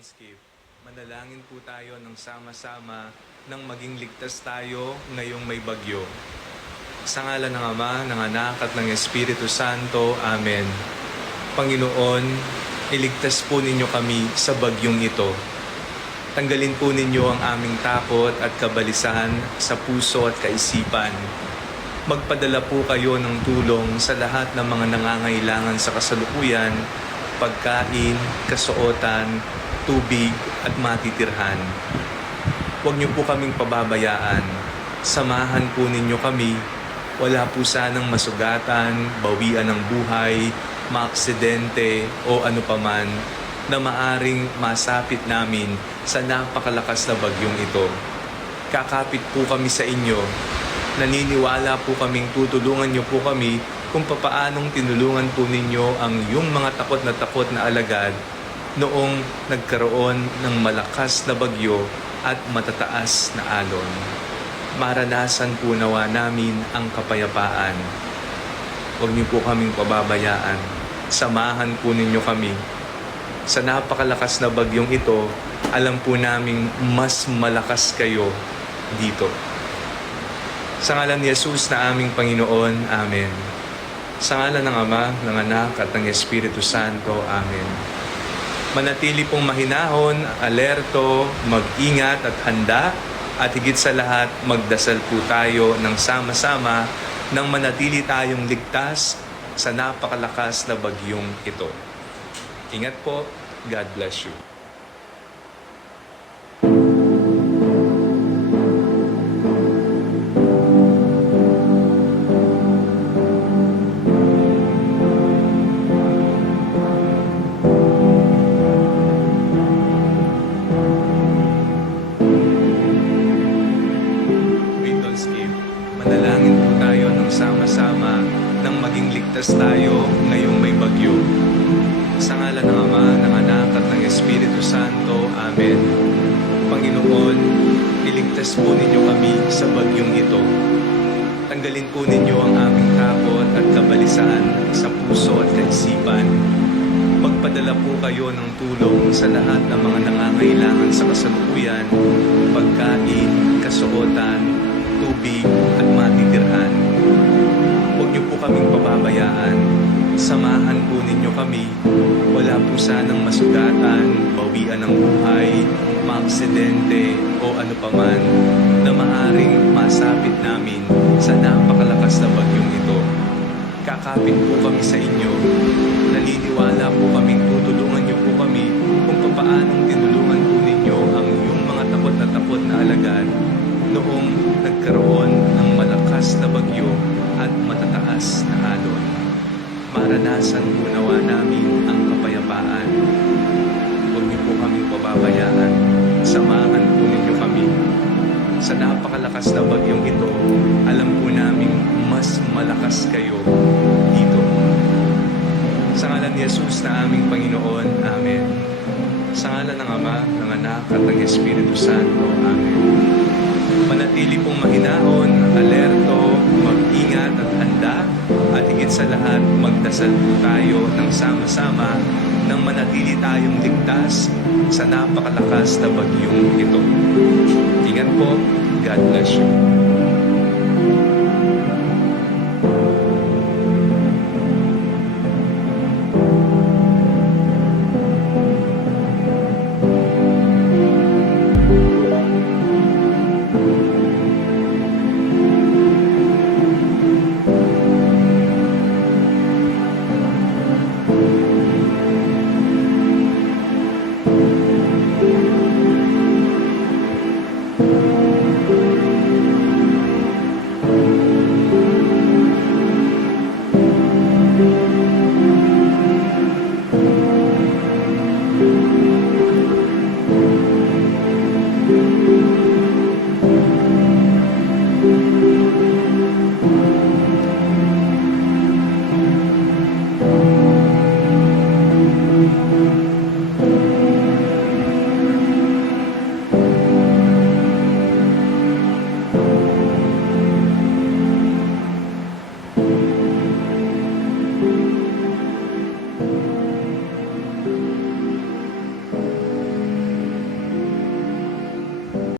Don't skip. Manalangin po tayo ng sama-sama nang maging ligtas tayo ngayong may bagyo. Sa ngalan ng Ama, ng Anak at ng Espiritu Santo. Amen. Panginoon, iligtas po ninyo kami sa bagyong ito. Tanggalin po ninyo ang aming takot at kabalisan sa puso at kaisipan. Magpadala po kayo ng tulong sa lahat ng mga nangangailangan sa kasalukuyan, pagkain, kasuotan, tubig at matitirhan. Huwag niyo po kaming pababayaan. Samahan po ninyo kami. Wala po sanang masugatan, bawian ng buhay, maaksidente o ano paman na maaring masapit namin sa napakalakas na bagyong ito. Kakapit po kami sa inyo. Naniniwala po kaming tutulungan niyo po kami kung papaanong tinulungan po ninyo ang yung mga takot na alagad noong nagkaroon ng malakas na bagyo at matataas na alon. Maranasan po nawa namin ang kapayapaan. Huwag niyo po kaming pababayaan. Samahan po ninyo kami. Sa napakalakas na bagyong ito, alam po naming mas malakas kayo dito. Sa ngalan ni Jesus na aming Panginoon, Amen. Sa ngalan ng Ama, ng Anak at ng Espiritu Santo, Amen. Manatili pong mahinahon, alerto, mag-ingat at handa, at higit sa lahat, magdasal po tayo ng sama-sama nang manatili tayong ligtas sa napakalakas na bagyong ito. Ingat po. God bless you. Manalangin po tayo ng sama-sama nang maging ligtas tayo ngayong may bagyo. Sa ngalan ng Ama, ng Anak at ng Espiritu Santo. Amen. Panginoon, iligtas po ninyo kami sa bagyong ito. Tanggalin po ninyo ang aming takot at kabalisan sa puso at kaisipan. Magpadala po kayo ng tulong sa lahat ng mga nangangailangan sa kasalukuyan, pagkain, kasuotan, tubig at matitirhan. Huwag niyo po kaming pababayaan. Samahan po ninyo kami. Wala po sanang masugatan, bawian ng buhay, maaksidente o ano paman na maaring masapit namin sa napakalakas na bagyong ito. Kakapit po kami sa inyo. Naniniwala po kaming tutulungan niyo po kami kung papaanong tinulungan po ninyo ang yung mga takot na alagad noong nagkaroon ng malakas na bagyo at matataas na alon. Maranasan po nawa namin ang kapayapaan. Huwag niyo po kaming pababayaan. Samahan po ninyo kami. Sa napakalakas na bagyong ito, alam po namin mas malakas kayo dito. Sa ngalan ni Jesus na aming Panginoon, Amen. Sa ngalan ng Ama, ng Anak at ng Espiritu Santo, Amen. Manatili pong mahinahon, alerto, mag-ingat at handa, at higit sa lahat, magdasal po tayo ng sama-sama nang manatili tayong ligtas sa napakalakas na bagyong ito. Ingat po. God bless you.